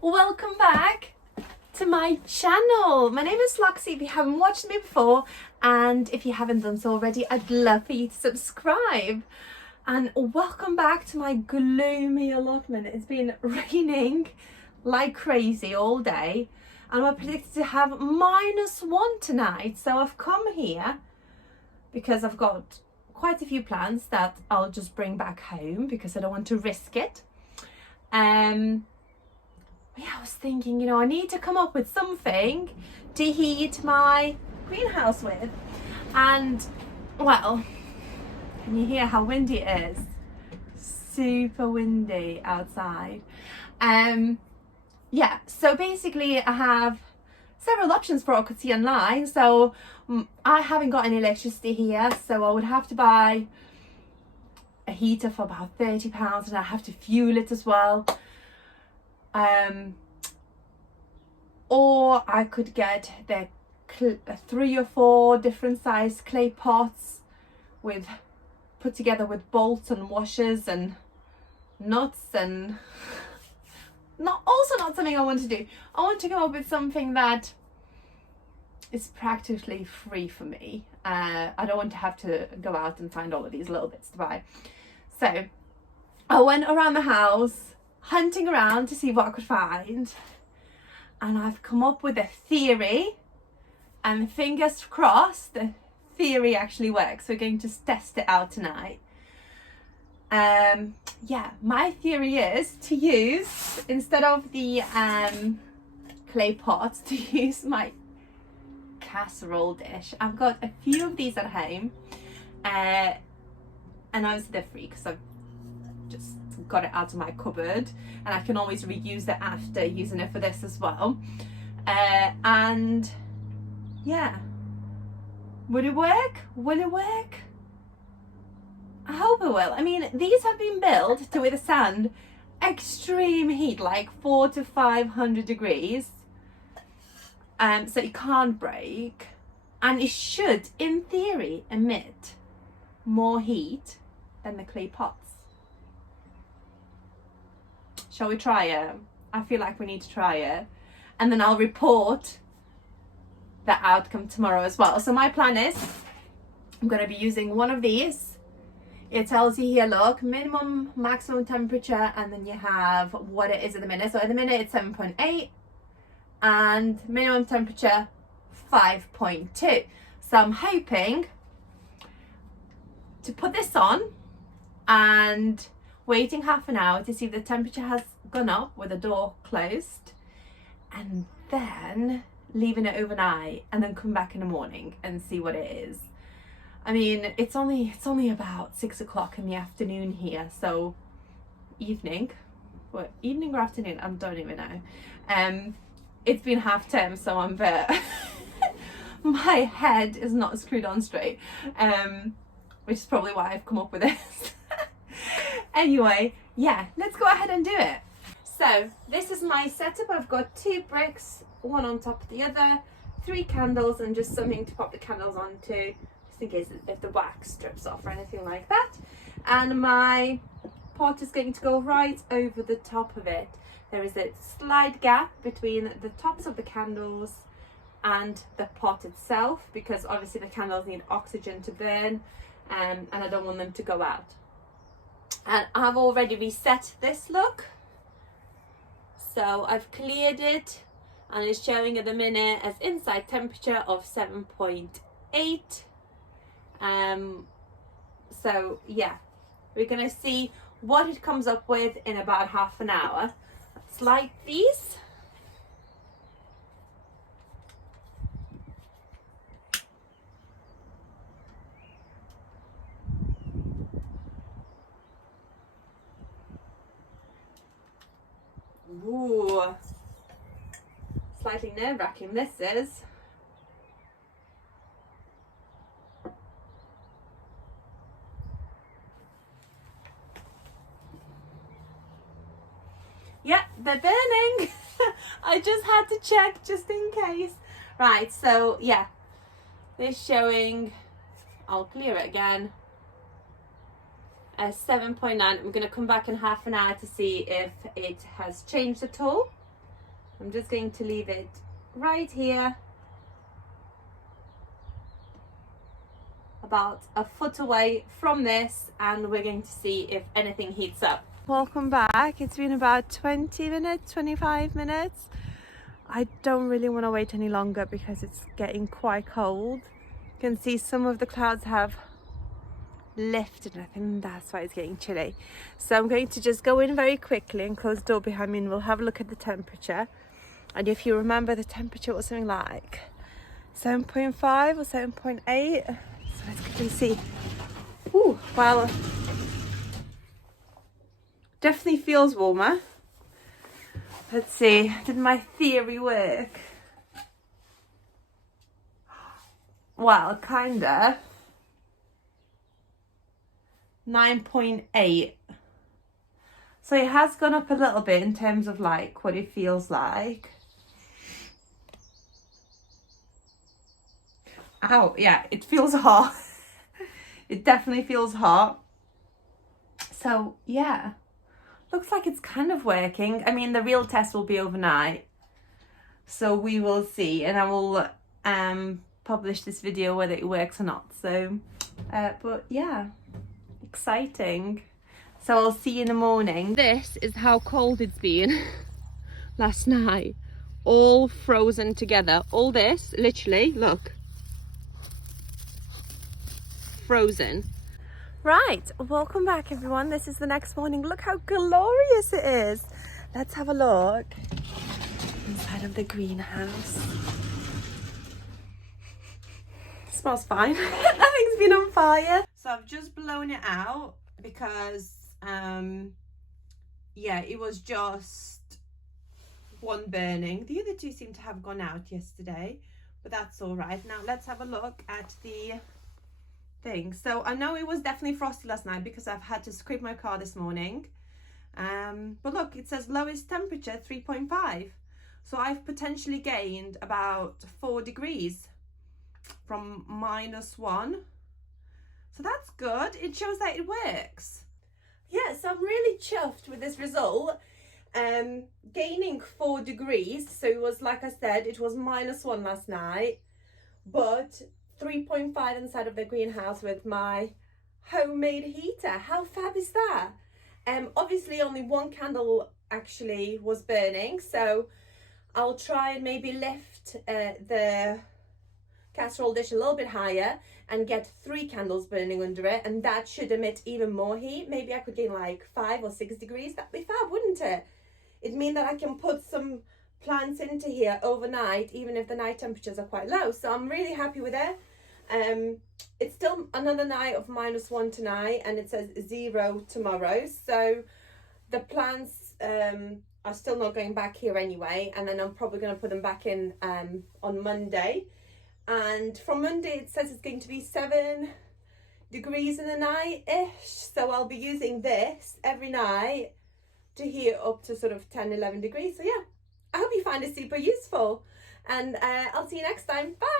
Welcome back to my channel. My name is Loxy if you haven't watched me before, and if you haven't done so already, I'd love for you to subscribe. And welcome back to my gloomy allotment. It's been raining like crazy all day, and we're predicted to have -1 tonight. So I've come here because I've got quite a few plants that I'll just bring back home because I don't want to risk it. Yeah, I was thinking, I need to come up with something to heat my greenhouse with. And, well, can you hear how windy it is? Super windy outside. Yeah, so basically I have several options for what I could see online. So I haven't got any electricity here, so I would have to buy a heater for about £30, and I have to fuel it as well. Or I could get the 3 or 4 different size clay pots put together with bolts and washers and nuts, and not something I want to do. I want to come up with something that is practically free for me. I don't want to have to go out and find all of these little bits to buy. So I went around the house hunting around to see what I could find, and I've come up with a theory, and fingers crossed the theory actually works. We're going to test it out tonight. Yeah, my theory is to use, instead of the clay pots, to use my casserole dish. I've got a few of these at home, and obviously they're free because I've just got it out of my cupboard, and I can always reuse it after using it for this as well. And yeah, would it work? Will it work? I hope it will. I mean, these have been built to withstand extreme heat, like 400 to 500 degrees, so it can't break, and it should, in theory, emit more heat than the clay pots. Shall we try it? I feel like we need to try it, and then I'll report the outcome tomorrow as well. So my plan is I'm going to be using one of these. It tells you here, look, minimum, maximum temperature, and then you have what it is at the minute. So at the minute it's 7.8 and minimum temperature 5.2. So I'm hoping to put this on and waiting half an hour to see if the temperature has gone up with the door closed, and then leaving it overnight, and then come back in the morning and see what it is. I mean, it's only about 6 o'clock in the afternoon here, so evening or afternoon, I don't even know. It's been half term, so I'm my head is not screwed on straight, which is probably why I've come up with this. Anyway, yeah, let's go ahead and do it. So this is my setup. I've got 2 bricks, one on top of the other, 3 candles, and just something to pop the candles onto, just in case if the wax strips off or anything like that. And my pot is going to go right over the top of it. There is a slight gap between the tops of the candles and the pot itself, because obviously the candles need oxygen to burn, and I don't want them to go out. And I've already reset this, look. So I've cleared it, and it's showing at the minute as inside temperature of 7.8. So yeah, we're gonna see what it comes up with in about half an hour. Let's light these. Ooh, slightly nerve-wracking this is. Yeah, they're burning. I just had to check just in case. Right, so yeah, this showing, I'll clear it again, 7.9. I'm going to come back in half an hour to see if it has changed at all. I'm just going to leave it right here, about a foot away from this, and we're going to see if anything heats up. Welcome back. It's been about 20 minutes, 25 minutes. I don't really want to wait any longer because it's getting quite cold. You can see some of the clouds have lifted, and I think that's why it's getting chilly. So I'm going to just go in very quickly and close the door behind me, and we'll have a look at the temperature. And if you remember, the temperature was something like 7.5 or 7.8. So let's quickly see. Ooh, well, definitely feels warmer. Let's see, did my theory work? Well, kinda. 9.8. So it has gone up a little bit in terms of like what it feels like. Ow, yeah, it feels hot. It definitely feels hot. So yeah, looks like it's kind of working. I mean, the real test will be overnight, so we will see, and I will publish this video whether it works or not. So but yeah, exciting. So I'll see you in the morning. This is how cold it's been last night, all frozen together. All this, literally, look, frozen. Right, welcome back everyone. This is the next morning. Look how glorious it is. Let's have a look inside of the greenhouse. Smells fine. Nothing's been on fire. So I've just blown it out because yeah, it was just one burning. The other two seem to have gone out yesterday, but that's all right. Now let's have a look at the thing. So I know it was definitely frosty last night because I've had to scrape my car this morning, but look, it says lowest temperature 3.5. so I've potentially gained about 4 degrees from -1, so that's good. It shows that it works. Yeah, so I'm really chuffed with this result. Gaining 4 degrees, so it was, like I said, it was -1 last night, but 3.5 inside of the greenhouse with my homemade heater. How fab is that? Obviously only one candle actually was burning, so I'll try and maybe lift the casserole dish a little bit higher and get 3 candles burning under it, and that should emit even more heat. Maybe I could gain like 5 or 6 degrees. That'd be fab, wouldn't it? It'd mean that I can put some plants into here overnight, even if the night temperatures are quite low. So I'm really happy with it. It's still another night of -1 tonight, and it says 0 tomorrow. So the plants are still not going back here anyway, and then I'm probably going to put them back in on Monday. And from Monday it says it's going to be 7 degrees in the night-ish, so I'll be using this every night to heat up to sort of 10-11 degrees. So yeah, I hope you find it super useful, and I'll see you next time. Bye.